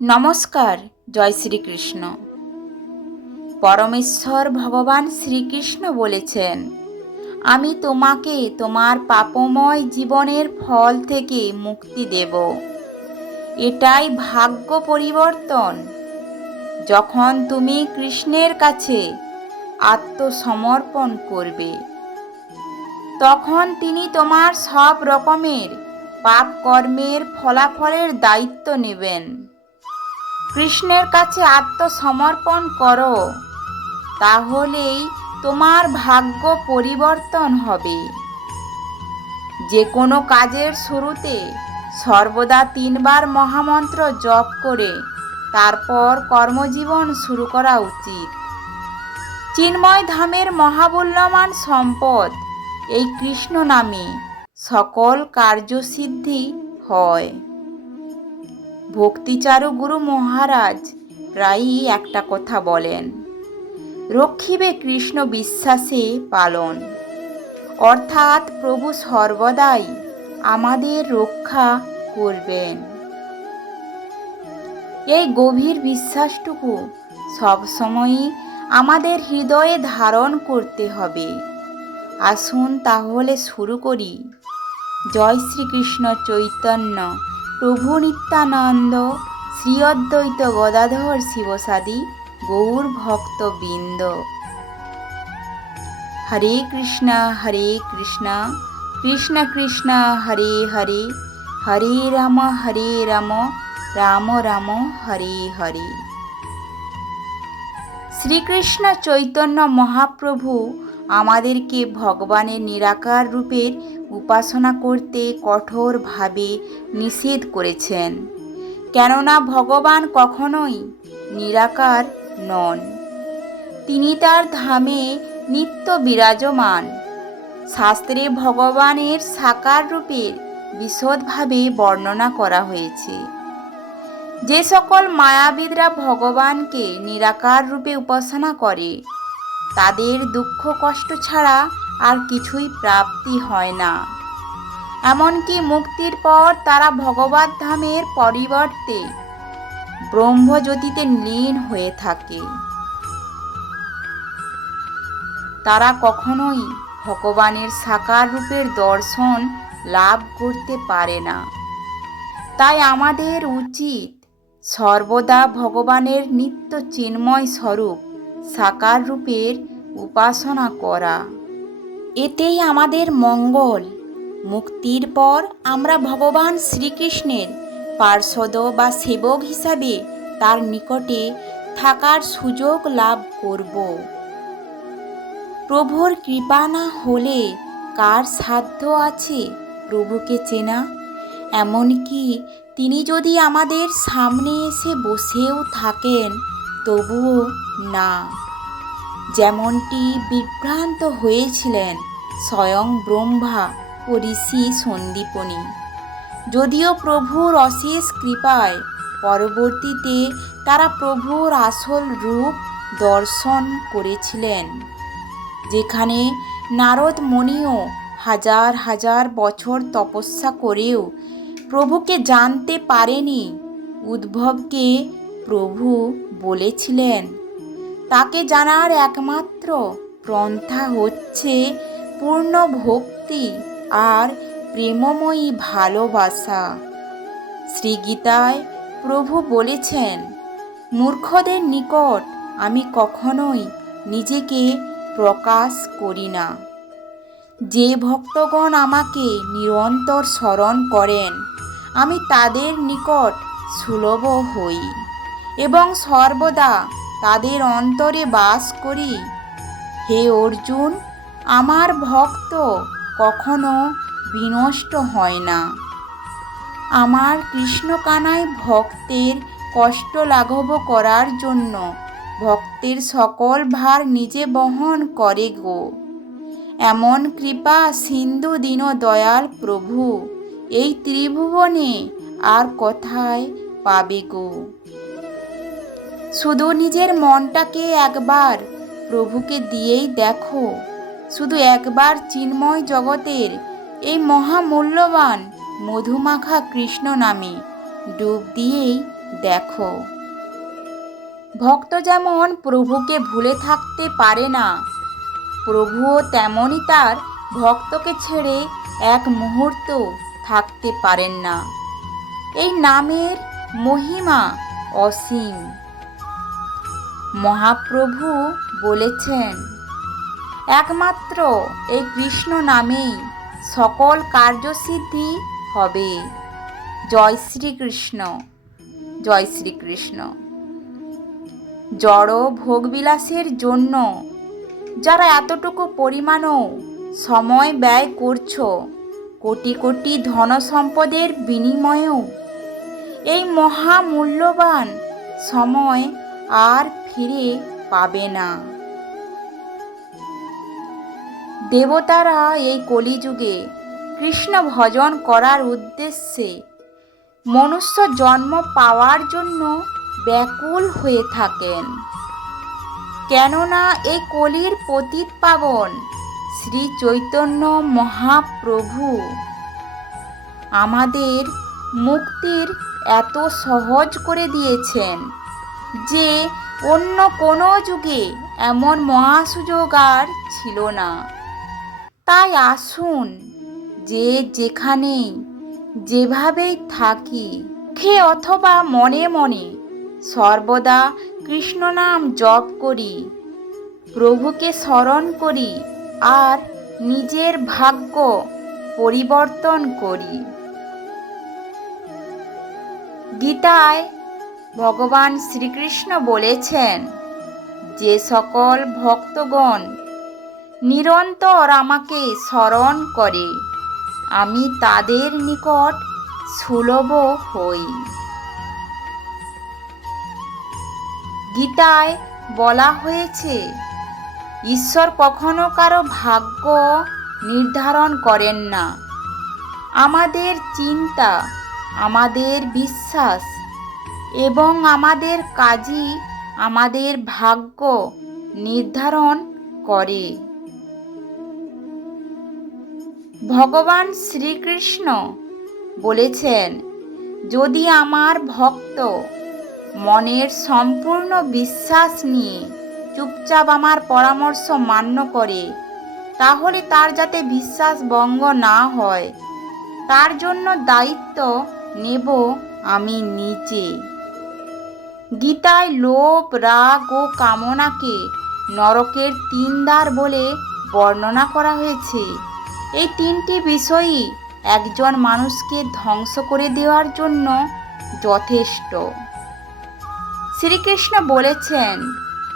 নমস্কার, জয় শ্রীকৃষ্ণ। পরমেশ্বর ভগবান শ্রীকৃষ্ণ বলেছেন, আমি তোমাকে তোমার পাপময় জীবনের ফল থেকে মুক্তি দেব। এটাই ভাগ্য পরিবর্তন। যখন তুমি কৃষ্ণের কাছে আত্মসমর্পণ করবে, তখন তিনি তোমার সব রকমের পাপ কর্মের ফলাফলের দায়িত্ব নেবেন। কৃষ্ণের কাছে আত্মসমর্পণ করো, তাহলেই তোমার ভাগ্য পরিবর্তন হবে। যে কোনো কাজের শুরুতে সর্বদা তিনবার মহামন্ত্র জপ করে, তারপর কর্মজীবন শুরু করা উচিত। চিন্ময় ধামের মহামূল্যবান সম্পদ এই কৃষ্ণ নামে সকল কার্যসিদ্ধি হয়। ভক্তিচারু গুরু মহারাজ প্রায়ই একটা কথা বলেন, রক্ষিবে কৃষ্ণ বিশ্বাসে পালন। অর্থাৎ প্রভু সর্বদাই আমাদের রক্ষা করবেন। এই গভীর বিশ্বাসটুকু সবসময়ই আমাদের হৃদয়ে ধারণ করতে হবে। আসুন তাহলে শুরু করি। জয় শ্রীকৃষ্ণ চৈতন্য। প্রভু নিত্যানন্দ শ্রী অদ্বৈত গদাধর শিবসাদি গৌর ভক্ত বৃন্দ হরে কৃষ্ণ হরে কৃষ্ণ কৃষ্ণ কৃষ্ণ, হরে হরে হরে রাম হরে রাম রাম রাম, হরে হরে। শ্রীকৃষ্ণ চৈতন্য মহাপ্রভু আমাদেরকে ভগবানের নিরাকার রূপের উপাসনা করতে কঠোরভাবে নিষেধ করেছেন। কেননা ভগবান কখনোই নিরাকার নন। তিনি তার ধামে নিত্য বিরাজমান। শাস্ত্রে ভগবানের সাকার রূপের বিশদভাবে বর্ণনা করা হয়েছে। যে সকল মায়াবিদরা ভগবানকে নিরাকার রূপে উপাসনা করে, তাদের দুঃখ কষ্ট ছাড়া আর কিছুই প্রাপ্তি হয় না। এমনকি মুক্তির পর তারা ভগবত ধামের পরিবর্তে ব্রহ্মজ্যোতিতে লীন হয়ে থাকে। তারা কখনোই ভগবানের সাকার রূপের দর্শন লাভ করতে পারে না। তাই আমাদের উচিত সর্বদা ভগবানের নিত্য চিন্ময় স্বরূপ সাকার রূপের উপাসনা করা। এতেই আমাদের মঙ্গল। মুক্তির পর আমরা ভগবান শ্রীকৃষ্ণের পার্ষদ বা সেবক হিসাবে তার নিকটে থাকার সুযোগ লাভ করব। প্রভুর কৃপা না হলে কার সাধ্য আছে প্রভুকে চেনা? এমনকি তিনি যদি আমাদের সামনে এসে বসেও থাকেন, তবুও না। যেমনটি বিভ্রান্ত হয়েছিলেন স্বয়ং ব্রহ্মা ও ঋষি সন্দীপনী। যদিও প্রভুর অশেষ কৃপায়, পরবর্তীতে তারা প্রভুর আসল রূপ দর্শন করেছিলেন, যেখানে নারদ মণিও হাজার হাজার বছর তপস্যা করেও প্রভুকে জানতে পারেনি, উদ্ভবকে প্রভু বলেছিলেন। তাকে জানার একমাত্র পন্থা হচ্ছে পূর্ণ ভক্তি আর প্রেমময়ী ভালোবাসা। শ্রীগীতায় প্রভু বলেছেন, মূর্খদের নিকট আমি কখনোই নিজেকে প্রকাশ করি না। যে ভক্তগণ আমাকে নিরন্তর স্মরণ করেন, আমি তাদের নিকট সুলভ হই এবং সর্বদা তাদের অন্তরে বাস করি। হে অর্জুন, আমার ভক্ত কখনো বিনষ্ট হয় না। আমার কৃষ্ণকানায় ভক্তের কষ্ট লাঘব করার জন্য ভক্তের সকল ভার নিজে বহন করে গো। এমন কৃপা সিন্ধু দীন দয়াল প্রভু এই ত্রিভুবনে আর কথায় পাবে গো। শুধু নিজের মনটাকে একবার প্রভুকে দিয়েই দেখো। শুধু একবার চিন্ময় জগতের এই মহামূল্যবান মধুমাখা কৃষ্ণ নামে ডুব দিয়েই দেখো। ভক্ত যেমন প্রভুকে ভুলে থাকতে পারে না, প্রভুও তেমনই তার ভক্তকে ছেড়ে এক মুহূর্ত থাকতে পারেন না। এই নামের মহিমা অসীম। মহাপ্রভু বলেছেন, একমাত্র এই কৃষ্ণ নামেই সকল কার্যসিদ্ধি হবে। জয় শ্রীকৃষ্ণ জয় শ্রীকৃষ্ণ। জড় ভোগবিলাসের জন্য যারা এতটুকু পরিমাণও সময় ব্যয় করছ, কোটি কোটি ধন সম্পদের বিনিময়েও এই মহামূল্যবান সময় আর ফিরে পাবে না। দেবতারা এই কলিযুগে কৃষ্ণ ভজন করার উদ্দেশ্যে মনুষ্য জন্ম পাওয়ার জন্য ব্যাকুল হয়ে থাকেন। কেননা এই কলির পতিত পাবন শ্রী চৈতন্য মহাপ্রভু। আমাদের মুক্তির এত সহজ করে দিয়েছেন। যে অন্য কোনো যুগে এমন মহাসুযোগ আর ছিল না। তাই আসুন, যে যেখানেই যেভাবেই থাকি মুখে অথবা মনে মনে সর্বদা কৃষ্ণ নাম জপ করি, প্রভুকে স্মরণ করি আর নিজের ভাগ্য পরিবর্তন করি। গীতায় ভগবান শ্রীকৃষ্ণ বলেছেন, যে সকল ভক্তগণ নিরন্তর আমাকে স্মরণ করে, আমি তাদের নিকট সুলভ হই। গীতায় বলা হয়েছে, ঈশ্বর কখনো কারও ভাগ্য নির্ধারণ করেন না। আমাদের চিন্তা, আমাদের বিশ্বাস এবং আমাদের কাজই আমাদের ভাগ্য নির্ধারণ করে। ভগবান শ্রীকৃষ্ণ বলেছেন, যদি আমার ভক্ত মনের সম্পূর্ণ বিশ্বাস নিয়ে চুপচাপ আমার পরামর্শ মান্য করে, তাহলে তার যাতে বিশ্বাস ভঙ্গ না হয়, তার জন্য দায়িত্ব নেব আমি নিজে। গীতায় লোভ, রাগ ও কামনাকে নরকের তিন দ্বার বলে বর্ণনা করা হয়েছে। এই তিনটি বিষয়ই একজন মানুষকে ধ্বংস করে দেওয়ার জন্য যথেষ্ট। শ্রীকৃষ্ণ বলেছেন,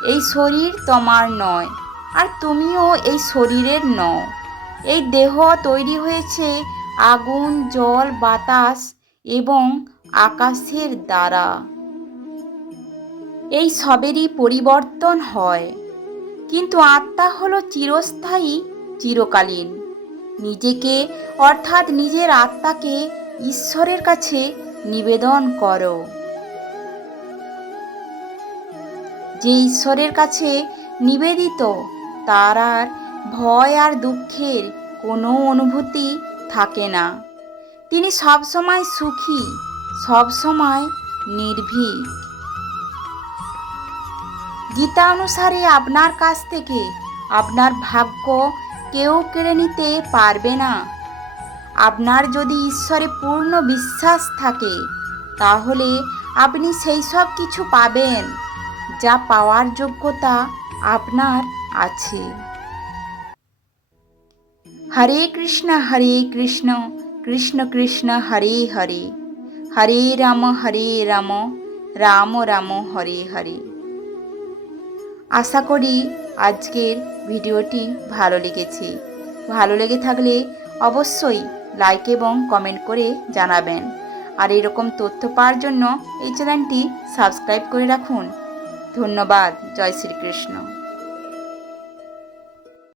এই শরীর তোমার নয়, আর তুমিও এই শরীরের নও। এই দেহ তৈরি হয়েছে আগুন, জল, বাতাস এবং আকাশের দ্বারা। এই সবেরই পরিবর্তন হয়। কিন্তু আত্মা হলো চিরস্থায়ী, চিরকালীন। নিজেকে, অর্থাৎ নিজের আত্মাকে ঈশ্বরের কাছে নিবেদন করো। যে ঈশ্বরের কাছে নিবেদিত, তার আর ভয় আর দুঃখের কোনো অনুভূতি থাকে না। তিনি সবসময় সুখী, সবসময় নির্ভীক। গীতা অনুসারে আপনার কাছ থেকে আপনার ভাগ্য কেউ কেড়ে নিতে পারবে না। আপনার যদি ঈশ্বরে পূর্ণ বিশ্বাস থাকে, তাহলে আপনি সেই সব কিছু পাবেন, যা পাওয়ার যোগ্যতা আপনার আছে। হরে কৃষ্ণ হরে কৃষ্ণ কৃষ্ণ কৃষ্ণ, হরে হরে। হরে রাম হরে রাম রাম রাম, হরে হরে। আশা করি আজকের ভিডিওটি ভালো লেগেছে। ভালো লেগে থাকলে অবশ্যই লাইক এবং কমেন্ট করে জানাবেন। আর এরকম তথ্য পাওয়ার জন্য এই চ্যানেলটি সাবস্ক্রাইব করে রাখুন। ধন্যবাদ। জয় শ্রীকৃষ্ণ।